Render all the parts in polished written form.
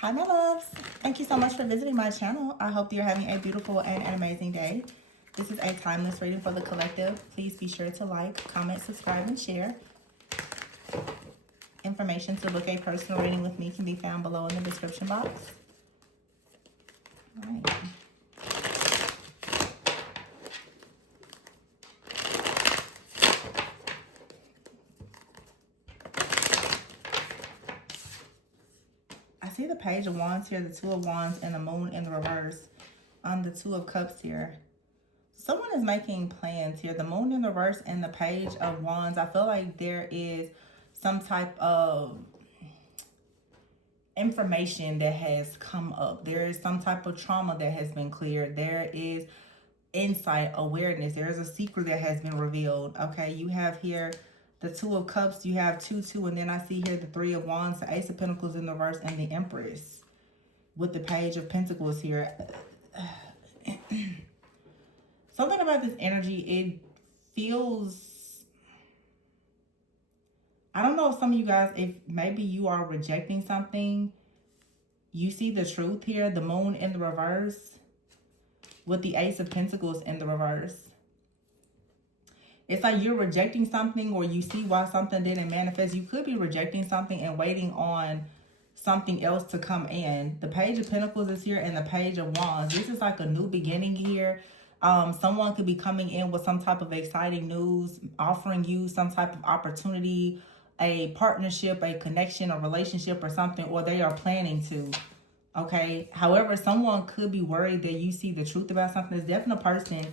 Hi, my loves. Thank you so much for visiting my channel. I hope you're having a beautiful and an amazing day. This is a timeless reading for the collective. Please be sure to like, comment, subscribe, and share. Information to book a personal reading with me can be found below in the description box. All right. I see the Page of Wands here, the Two of Wands, and the Moon in the reverse on the Two of Cups here. Someone is making plans here. The Moon in the reverse and the Page of Wands. I feel like there is some type of information that has come up. There is some type of trauma that has been cleared. There is insight, awareness. There is a secret that has been revealed. Okay, you have here the Two of Cups, you have 2, and then I see here the Three of Wands, the Ace of Pentacles in the reverse, and the Empress with the Page of Pentacles here. Something about this energy, it feels, I don't know if some of you guys, if maybe you are rejecting something. You see the truth here, the Moon in the reverse with the Ace of Pentacles in the reverse. It's like you're rejecting something, or you see why something didn't manifest. You could be rejecting something and waiting on something else to come in. The Page of Pentacles is here and the Page of Wands. This is like a new beginning here. Someone could be coming in with some type of exciting news, offering you some type of opportunity, a partnership, a connection, a relationship or something, or they are planning to. Okay. However, someone could be worried that you see the truth about something. There's definitely a person,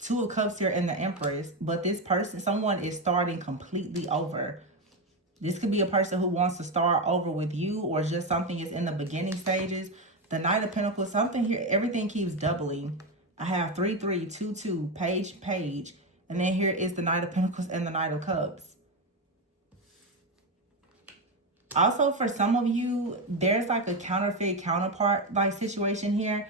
Two of Cups here and the Empress, but this person, someone is starting completely over. This could be a person who wants to start over with you, or just something is in the beginning stages. The Knight of Pentacles, something here, everything keeps doubling. I have 3, 3, 2, 2, page, page. And then here is the Knight of Pentacles and the Knight of Cups. Also, for some of you, there's like a counterfeit counterpart like situation here.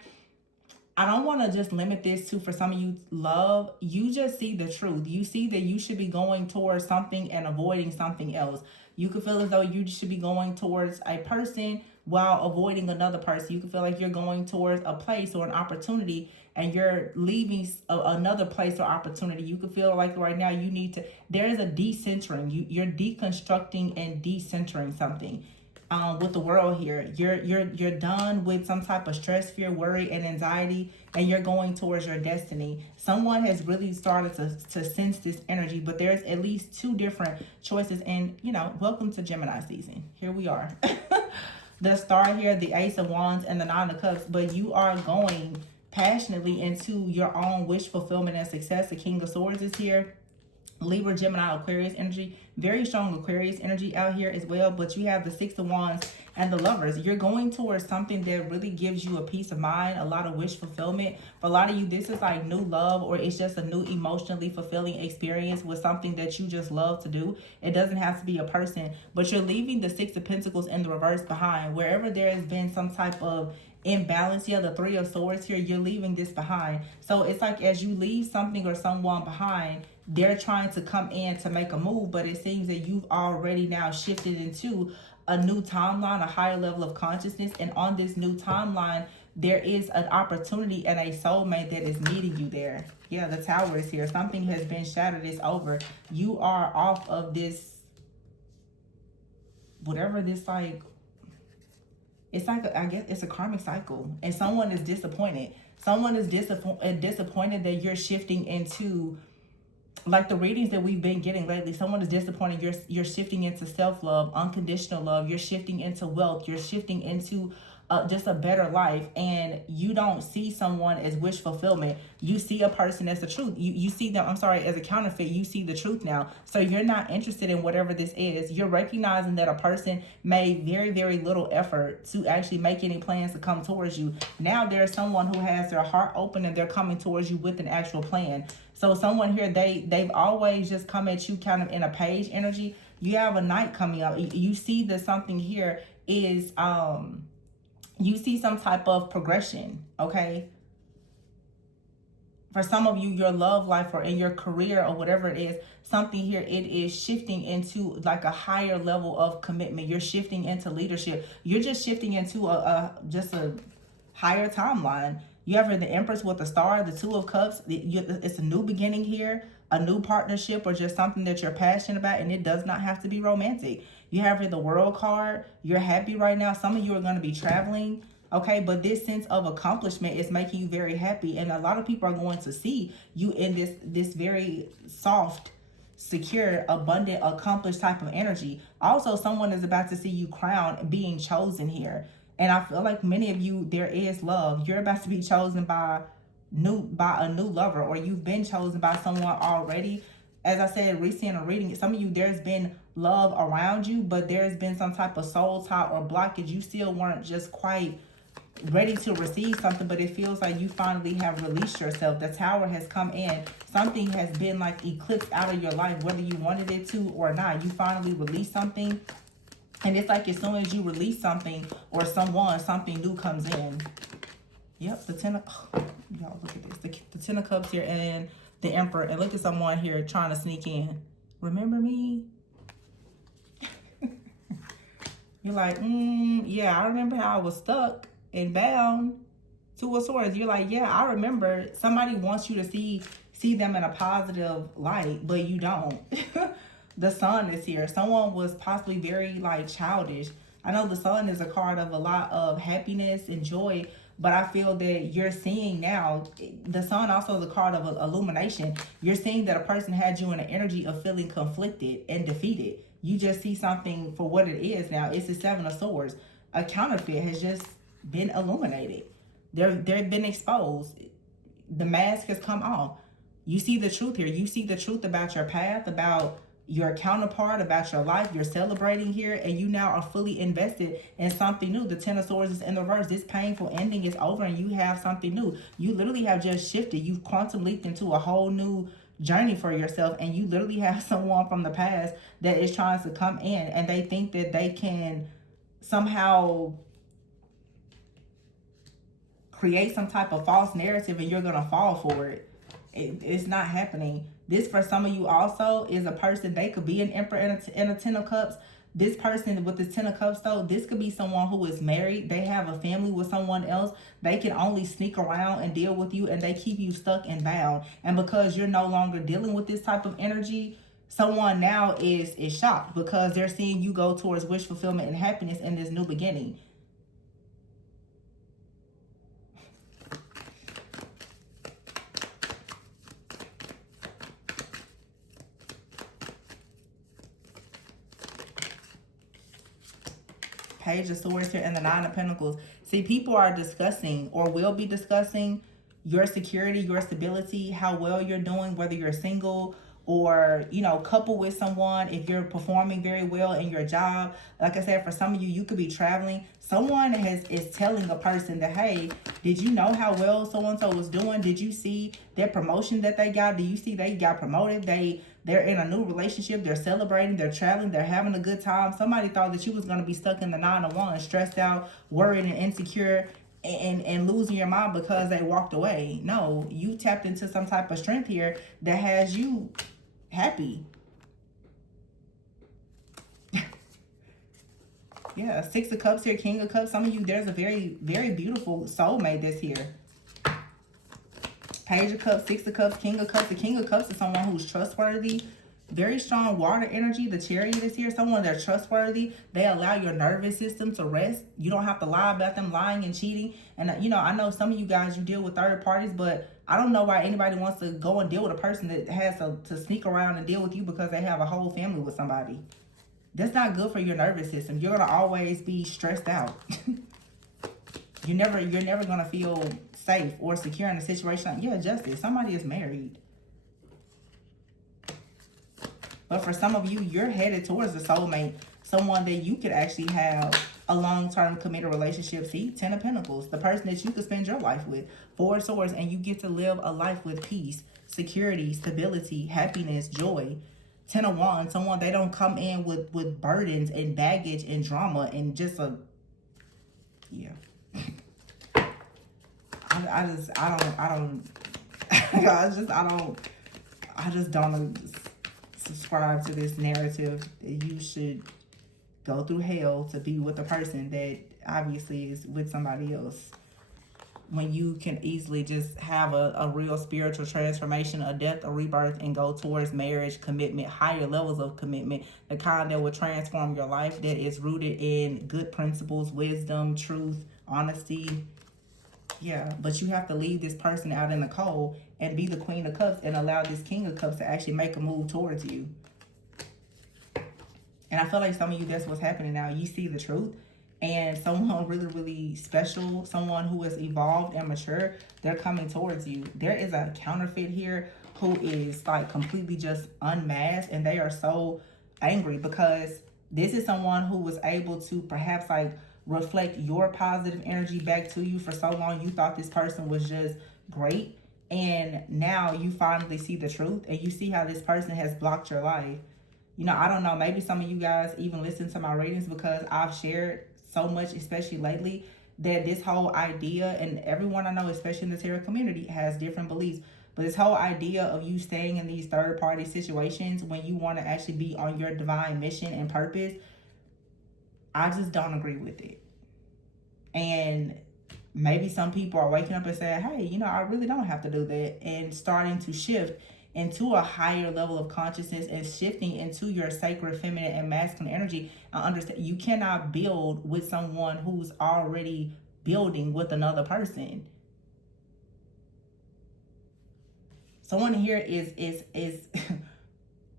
I don't want to just limit this to, for some of you, love. You just see the truth. You see that you should be going towards something and avoiding something else. You could feel as though you should be going towards a person while avoiding another person. You can feel like you're going towards a place or an opportunity and you're leaving another place or opportunity. You could feel like right now you need to, there is a decentering. You're deconstructing and decentering something. With the world here, you're done with some type of stress, fear, worry, and anxiety, and you're going towards your destiny. Someone has really started to sense this energy, but there's at least 2 different choices. And welcome to Gemini season. Here we are. The star here, the Ace of Wands and the Nine of Cups, but you are going passionately into your own wish fulfillment and success. The King of Swords is here. Libra, Gemini, Aquarius energy. Very strong Aquarius energy out here as well. But you have the Six of Wands and the Lovers. You're going towards something that really gives you a peace of mind, a lot of wish fulfillment. For a lot of you, this is like new love, or it's just a new emotionally fulfilling experience with something that you just love to do. It doesn't have to be a person, but you're leaving the Six of Pentacles in the reverse behind. Wherever there has been some type of imbalance here, the Three of Swords here, you're leaving this behind. So it's like as you leave something or someone behind, they're trying to come in to make a move, but it seems that you've already now shifted into a new timeline, a higher level of consciousness. And on this new timeline, there is an opportunity and a soulmate that is meeting you there. Yeah, the Tower is here. Something has been shattered. It's over. You are off of this, whatever this like, it's like, I guess it's a karmic cycle. And someone is disappointed. Someone is disappointed that you're shifting into, like the readings that we've been getting lately, someone is disappointed. You're shifting into self-love, unconditional love. You're shifting into wealth. You're shifting into just a better life. And you don't see someone as wish fulfillment. You see a person as the truth. You see them, I'm sorry, as a counterfeit. You see the truth now. So you're not interested in whatever this is. You're recognizing that a person made very, very little effort to actually make any plans to come towards you. Now there's someone who has their heart open and they're coming towards you with an actual plan. So someone here, they've always just come at you kind of in a page energy. You have a Knight coming up. You see that something here is, you see some type of progression, okay? For some of you, your love life or in your career or whatever it is, something here, it is shifting into like a higher level of commitment. You're shifting into leadership. You're just shifting into just a higher timeline. You have the Empress with the star, the Two of Cups. It's a new beginning here, a new partnership, or just something that you're passionate about, and it does not have to be romantic. You have here the World card. You're happy right now. Some of you are going to be traveling. Okay, but this sense of accomplishment is making you very happy, and a lot of people are going to see you in this very soft, secure, abundant, accomplished type of energy. Also, someone is about to see you crowned, being chosen here. And I feel like many of you, there is love. You're about to be chosen by a new lover, or you've been chosen by someone already. As I said recently in a reading, some of you, there's been love around you, but there's been some type of soul tie or blockage. You still weren't just quite ready to receive something, but it feels like you finally have released yourself. The Tower has come in. Something has been like eclipsed out of your life, whether you wanted it to or not. You finally released something, and it's like as soon as you release something or someone, something new comes in. Yep, the Ten of... Oh, y'all, look at this. The Ten of Cups here and the Emperor. And look at someone here trying to sneak in. Remember me? You're like, yeah, I remember how I was stuck and bound. Two of Swords. You're like, yeah, I remember. Somebody wants you to see them in a positive light, but you don't. The Sun is here. Someone was possibly very like childish. I know the Sun is a card of a lot of happiness and joy, but I feel that you're seeing now, the Sun also is a card of illumination. You're seeing that a person had you in an energy of feeling conflicted and defeated. You just see something for what it is now. It's the Seven of Swords. A counterfeit has just been illuminated. They've been exposed. The mask has come off. You see the truth here. You see the truth about your path, about your counterpart, about your life. You're celebrating here, and you now are fully invested in something new. The Ten of Swords is in the reverse. This painful ending is over, and you have something new. You literally have just shifted. You've quantum leaped into a whole new journey for yourself, and you literally have someone from the past that is trying to come in, and they think that they can somehow create some type of false narrative, and you're gonna fall for it. It's not happening. This, for some of you also, is a person. They could be an Emperor and a Ten of Cups. This person with this Ten of Cups, though, this could be someone who is married. They have a family with someone else. They can only sneak around and deal with you, and they keep you stuck and bound. And because you're no longer dealing with this type of energy, someone now is shocked because they're seeing you go towards wish fulfillment and happiness in this new beginning. Page of Swords here and the Nine of Pentacles. See, people are discussing or will be discussing your security, your stability, how well you're doing, whether you're single or, you know, couple with someone, if you're performing very well in your job. Like I said, for some of you, you could be traveling. Someone is telling a person that, hey, did you know how well so-and-so was doing? Did you see their promotion that they got? Do you see they got promoted? They're in a new relationship. They're celebrating. They're traveling. They're having a good time. Somebody thought that you was going to be stuck in the Nine of Wands, stressed out, worried and insecure, and losing your mind because they walked away. No, you tapped into some type of strength here that has you happy. Yeah, Six of Cups here, King of Cups. Some of you, there's a very, very beautiful soulmate that's here. Page of Cups, Six of Cups, King of Cups. The King of Cups is someone who's trustworthy. Very strong water energy. The Chariot is here. Someone that's trustworthy. They allow your nervous system to rest. You don't have to lie about them lying and cheating. And, you know, I know some of you guys, you deal with third parties, but I don't know why anybody wants to go and deal with a person that has to sneak around and deal with you because they have a whole family with somebody. That's not good for your nervous system. You're going to always be stressed out. You're never going to feel safe or secure in a situation like, yeah, Justice, somebody is married. But for some of you, you're headed towards a soulmate, someone that you could actually have a long-term committed relationship. See, Ten of Pentacles, the person that you could spend your life with. Four of Swords, and you get to live a life with peace, security, stability, happiness, joy. Ten of Wands, someone they don't come in with burdens and baggage and drama and just a, yeah. I I just don't subscribe to this narrative that you should go through hell to be with a person that obviously is with somebody else, when you can easily just have a real spiritual transformation, a death, a rebirth, and go towards marriage, commitment, higher levels of commitment, the kind that will transform your life, that is rooted in good principles, wisdom, truth, honesty. Yeah, but you have to leave this person out in the cold and be the Queen of Cups and allow this King of Cups to actually make a move towards you. And I feel like some of you, that's what's happening now. You see the truth, and someone really, really special, someone who is evolved and mature, they're coming towards you. There is a counterfeit here who is like completely just unmasked, and they are so angry because this is someone who was able to perhaps like reflect your positive energy back to you. For so long you thought this person was just great, and now you finally see the truth, and you see how this person has blocked your life. You know, I don't know, maybe some of you guys even listen to my readings because I've shared so much, especially lately, that this whole idea, and everyone I know, especially in the tarot community, has different beliefs, but this whole idea of you staying in these third-party situations when you want to actually be on your divine mission and purpose, I just don't agree with it. And maybe some people are waking up and saying, hey, you know, I really don't have to do that, and starting to shift into a higher level of consciousness and shifting into your sacred feminine and masculine energy. I understand you cannot build with someone who's already building with another person. Someone here is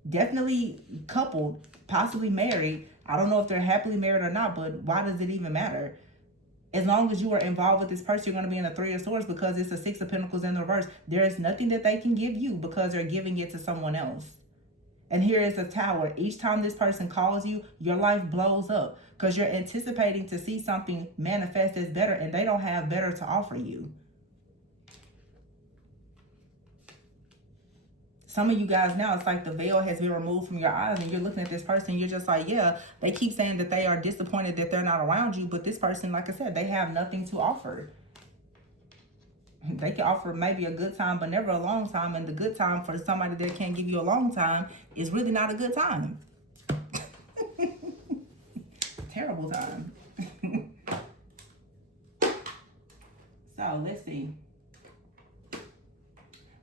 definitely coupled, possibly married. I don't know if they're happily married or not, but why does it even matter? As long as you are involved with this person, you're going to be in the Three of Swords because it's a Six of Pentacles in the reverse. There is nothing that they can give you because they're giving it to someone else. And here is a Tower. Each time this person calls you, your life blows up because you're anticipating to see something manifest as better, and they don't have better to offer you. Some of you guys now, it's like the veil has been removed from your eyes, and you're looking at this person, you're just like, yeah, they keep saying that they are disappointed that they're not around you, but this person, like I said, they have nothing to offer. They can offer maybe a good time, but never a long time, and the good time for somebody that can't give you a long time is really not a good time. Terrible time. So, let's see.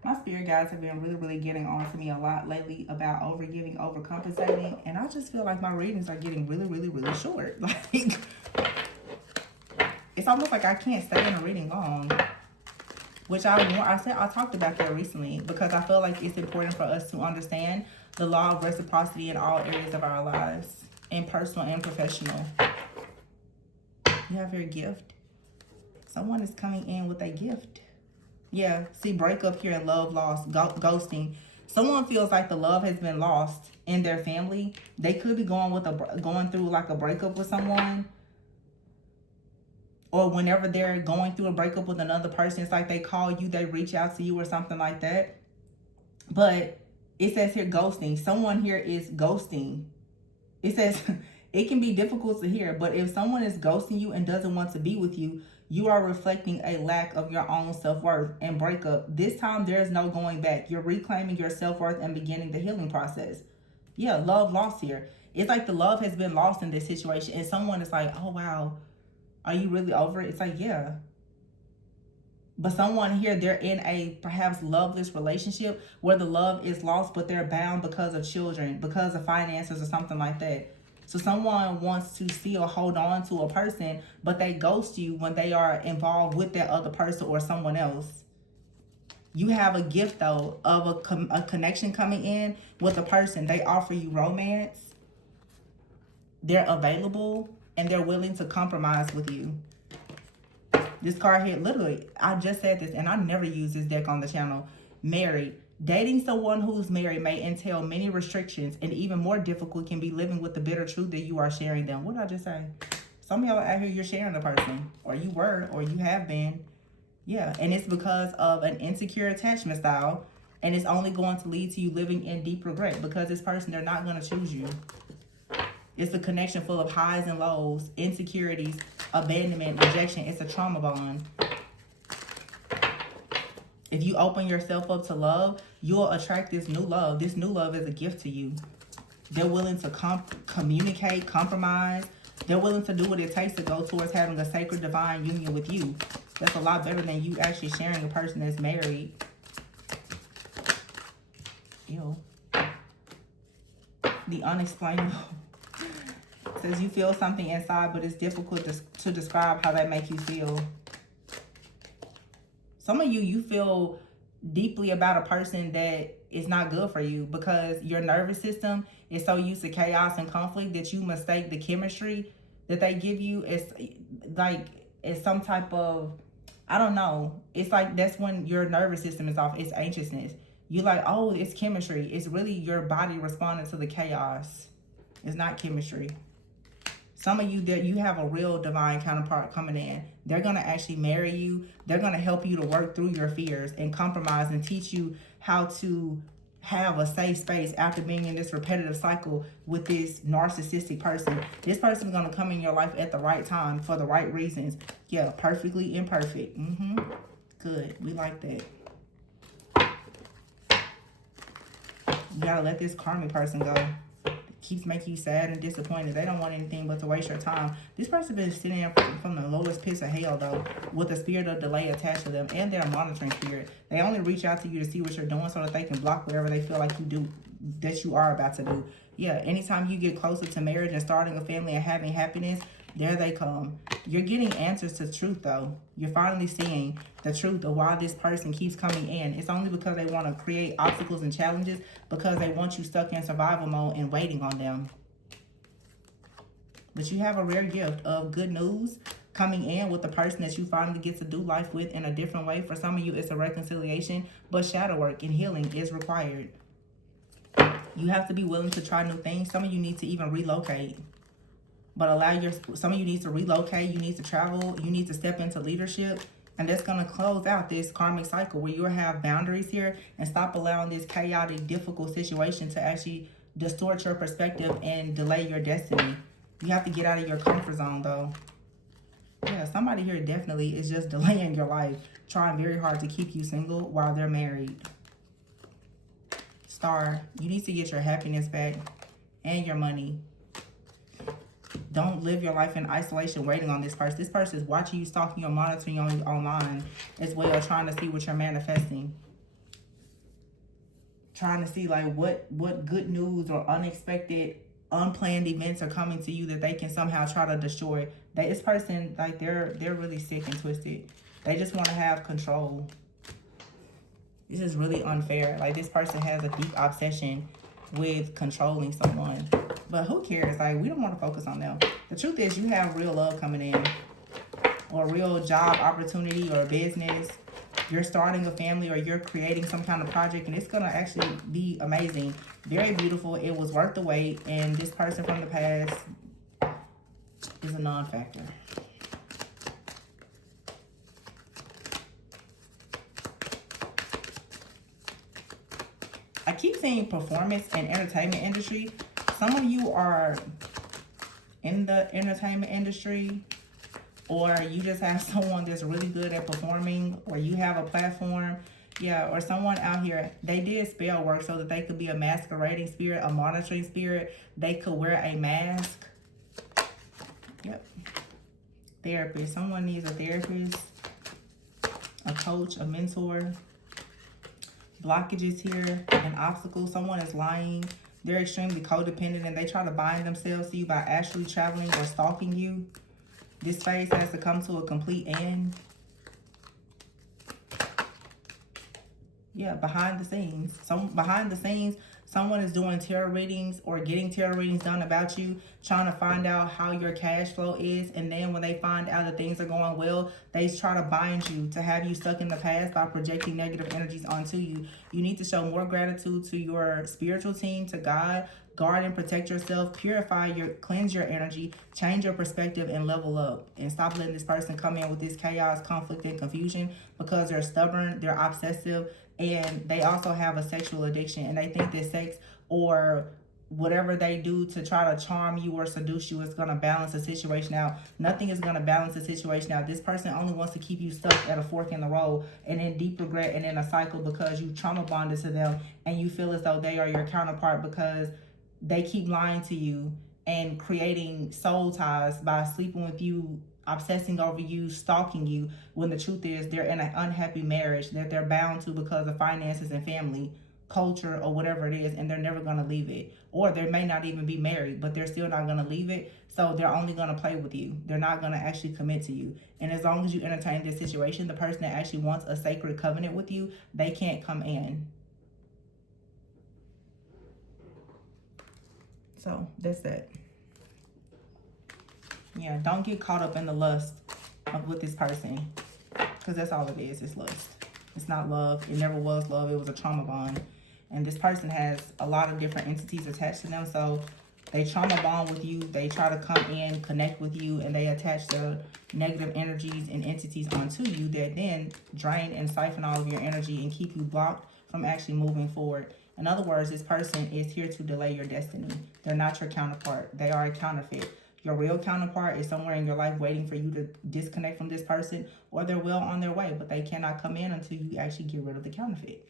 My spirit guides have been really, really getting on to me a lot lately about overgiving, overcompensating. And I just feel like my readings are getting really, really, really short. Like, it's almost like I can't stay in a reading long. Which I talked about that recently because I feel like it's important for us to understand the law of reciprocity in all areas of our lives, in personal and professional. You have your gift. Someone is coming in with a gift. Yeah, see, breakup here, love lost, ghosting. Someone feels like the love has been lost in their family. They could be going through like a breakup with someone. Or whenever they're going through a breakup with another person, it's like they call you, they reach out to you or something like that. But it says here ghosting. Someone here is ghosting. It says it can be difficult to hear, but if someone is ghosting you and doesn't want to be with you, you are reflecting a lack of your own self-worth. And breakup, this time there is no going back. You're reclaiming your self-worth and beginning the healing process. Yeah, love lost here. It's like the love has been lost in this situation, and someone is like, oh wow, are you really over it? It's like, yeah. But someone here, they're in a perhaps loveless relationship where the love is lost, but they're bound because of children, because of finances or something like that. So someone wants to still hold on to a person, but they ghost you when they are involved with that other person or someone else. You have a gift, though, of a connection coming in with a person. They offer you romance. They're available, and they're willing to compromise with you. This card here, literally, I just said this, and I never use this deck on the channel. Married. Dating someone who's married may entail many restrictions, and even more difficult can be living with the bitter truth that you are sharing them. What did I just say? Some of y'all out here, you're sharing a person, or you were, or you have been. Yeah, and it's because of an insecure attachment style, and it's only going to lead to you living in deep regret because this person, they're not going to choose you. It's a connection full of highs and lows, insecurities, abandonment, rejection. It's a trauma bond. If you open yourself up to love, you'll attract this new love. This new love is a gift to you. They're willing to communicate, compromise. They're willing to do what it takes to go towards having a sacred divine union with you. That's a lot better than you actually sharing a person that's married. Ew. The unexplainable. Says you feel something inside, but it's difficult to describe how that makes you feel. Some of you feel deeply about a person that is not good for you because your nervous system is so used to chaos and conflict that you mistake the chemistry that they give you as like it's some type of, I don't know. It's like that's when your nervous system is off. It's anxiousness. You like, oh, it's chemistry. It's really your body responding to the chaos. It's not chemistry. Some of you, that you have a real divine counterpart coming in. They're going to actually marry you. They're going to help you to work through your fears and compromise and teach you how to have a safe space after being in this repetitive cycle with this narcissistic person. This person is going to come in your life at the right time for the right reasons. Yeah, perfectly imperfect. Good. We like that. You got to let this karmic person go. Keeps making you sad and disappointed. They don't want anything but to waste your time. This person been sitting there from the lowest pits of hell, though, with a spirit of delay attached to them, and they're a monitoring spirit. They only reach out to you to see what you're doing so that they can block whatever they feel like you do, that you are about to do. Yeah, anytime you get closer to marriage and starting a family and having happiness, there they come. You're getting answers to truth, though. You're finally seeing the truth of why this person keeps coming in. It's only because they want to create obstacles and challenges, because they want you stuck in survival mode and waiting on them. But you have a rare gift of good news coming in with the person that you finally get to do life with in a different way. For some of you, it's a reconciliation, but shadow work and healing is required. You have to be willing to try new things. Some of you need to even relocate. But some of you need to relocate, you need to travel, you need to step into leadership. And that's going to close out this karmic cycle where you'll have boundaries here and stop allowing this chaotic, difficult situation to actually distort your perspective and delay your destiny. You have to get out of your comfort zone, though. Yeah, somebody here definitely is just delaying your life, trying very hard to keep you single while they're married. Star, you need to get your happiness back and your money. Don't live your life in isolation waiting on this person. This person is watching you, stalking you, monitoring you online as well, trying to see what you're manifesting. Trying to see like what good news or unexpected, unplanned events are coming to you that they can somehow try to destroy. This person, like they're really sick and twisted. They just want to have control. This is really unfair. Like this person has a deep obsession with controlling someone. But who cares? Like, we don't want to focus on them. The truth is you have real love coming in, or real job opportunity or business. You're starting a family or you're creating some kind of project, and it's going to actually be amazing. Very beautiful. It was worth the wait. And this person from the past is a non-factor. I keep saying performance and entertainment industry. Some of you are in the entertainment industry, or you just have someone that's really good at performing, or you have a platform. Yeah, or someone out here, they did spell work so that they could be a masquerading spirit, a monitoring spirit. They could wear a mask. Yep. Therapist. Someone needs a therapist, a coach, a mentor. Blockages here and obstacles. Someone is lying. They're extremely codependent and they try to bind themselves to you by actually traveling or stalking you. This phase has to come to a complete end. Yeah, behind the scenes. Someone is doing tarot readings or getting tarot readings done about you, trying to find out how your cash flow is. And then when they find out that things are going well, they try to bind you to have you stuck in the past by projecting negative energies onto you. You need to show more gratitude to your spiritual team, to God. Guard and protect yourself, cleanse your energy, change your perspective, and level up. And stop letting this person come in with this chaos, conflict, and confusion, because they're stubborn, they're obsessive, and they also have a sexual addiction. And they think that sex or whatever they do to try to charm you or seduce you is going to balance the situation out. Nothing is going to balance the situation out. This person only wants to keep you stuck at a fork in the road and in deep regret and in a cycle because you trauma bonded to them and you feel as though they are your counterpart because they keep lying to you and creating soul ties by sleeping with you, obsessing over you, stalking you, when the truth is they're in an unhappy marriage that they're bound to because of finances and family, culture, or whatever it is, and they're never going to leave it. Or they may not even be married, but they're still not going to leave it, so they're only going to play with you. They're not going to actually commit to you. And as long as you entertain this situation, the person that actually wants a sacred covenant with you, they can't come in. So that's that. Yeah, don't get caught up in the lust with this person, because that's all it is. It's lust. It's not love. It never was love. It was a trauma bond. And this person has a lot of different entities attached to them. So they trauma bond with you. They try to come in, connect with you, and they attach their negative energies and entities onto you that then drain and siphon all of your energy and keep you blocked from actually moving forward. In other words, this person is here to delay your destiny. They're not your counterpart. They are a counterfeit. Your real counterpart is somewhere in your life waiting for you to disconnect from this person, or they're well on their way, but they cannot come in until you actually get rid of the counterfeit.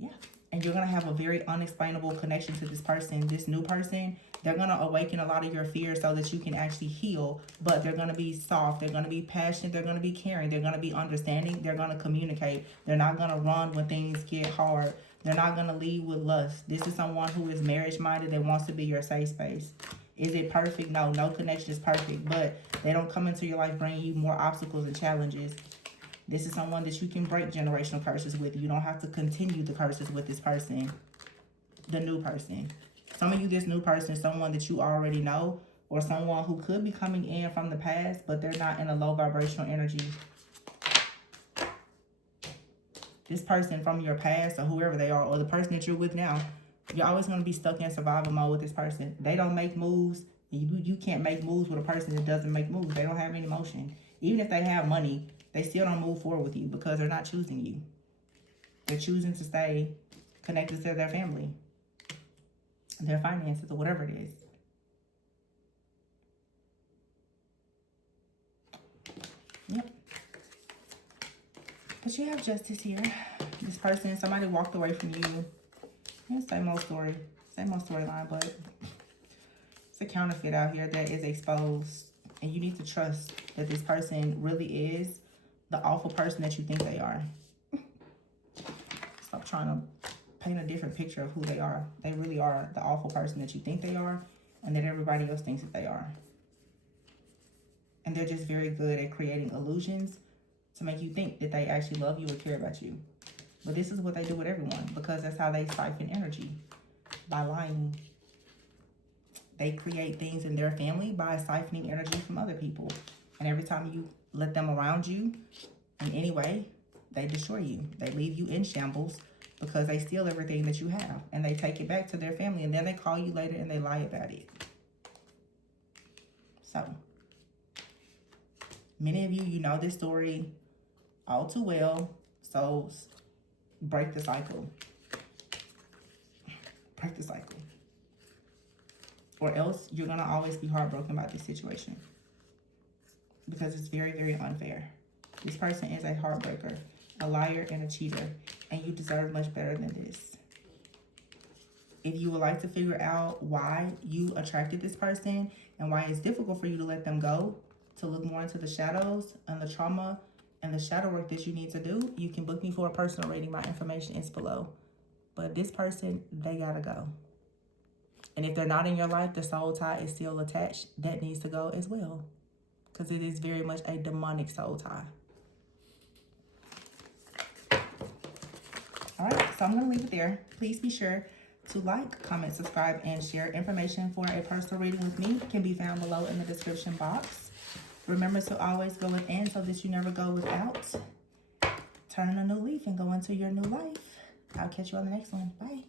Yeah. And you're going to have a very unexplainable connection to this person, this new person. They're going to awaken a lot of your fears so that you can actually heal, but they're going to be soft. They're going to be passionate. They're going to be caring. They're going to be understanding. They're going to communicate. They're not going to run when things get hard. They're not going to lead with lust. This is someone who is marriage-minded that wants to be your safe space. Is it perfect? No, no connection is perfect, but they don't come into your life bringing you more obstacles and challenges. This is someone that you can break generational curses with. You don't have to continue the curses with this person, the new person. Some of you, this new person is someone that you already know, or someone who could be coming in from the past, but they're not in a low vibrational energy. This person from your past, or whoever they are, or the person that you're with now, you're always going to be stuck in survival mode with this person. They don't make moves. You can't make moves with a person that doesn't make moves. They don't have any emotion. Even if they have money, they still don't move forward with you because they're not choosing you. They're choosing to stay connected to their family, their finances, or whatever it is. Yep. But you have justice here. This person, somebody walked away from you. Yeah, same old story. Same old storyline, but it's a counterfeit out here that is exposed. And you need to trust that this person really is the awful person that you think they are. Stop trying to paint a different picture of who they are. They really are the awful person that you think they are, and that everybody else thinks that they are. And they're just very good at creating illusions to make you think that they actually love you or care about you. But this is what they do with everyone, because that's how they siphon energy, by lying. They create things in their family by siphoning energy from other people. And every time you let them around you in any way, they destroy you. They leave you in shambles because they steal everything that you have. And they take it back to their family. And then they call you later and they lie about it. So, many of you, you know this story all too well. So, break the cycle. Break the cycle. Or else you're going to always be heartbroken about this situation. Because it's very, very unfair. This person is a heartbreaker, a liar, and a cheater. And you deserve much better than this. If you would like to figure out why you attracted this person and why it's difficult for you to let them go, to look more into the shadows and the trauma and the shadow work that you need to do, you can book me for a personal reading. My information is below. But this person, they gotta go. And if they're not in your life, the soul tie is still attached. That needs to go as well. Because it is very much a demonic soul tie. All right, so I'm going to leave it there. Please be sure to like, comment, subscribe, and share. Information for a personal reading with me can be found below in the description box. Remember to always go within so that you never go without. Turn a new leaf and go into your new life. I'll catch you on the next one. Bye.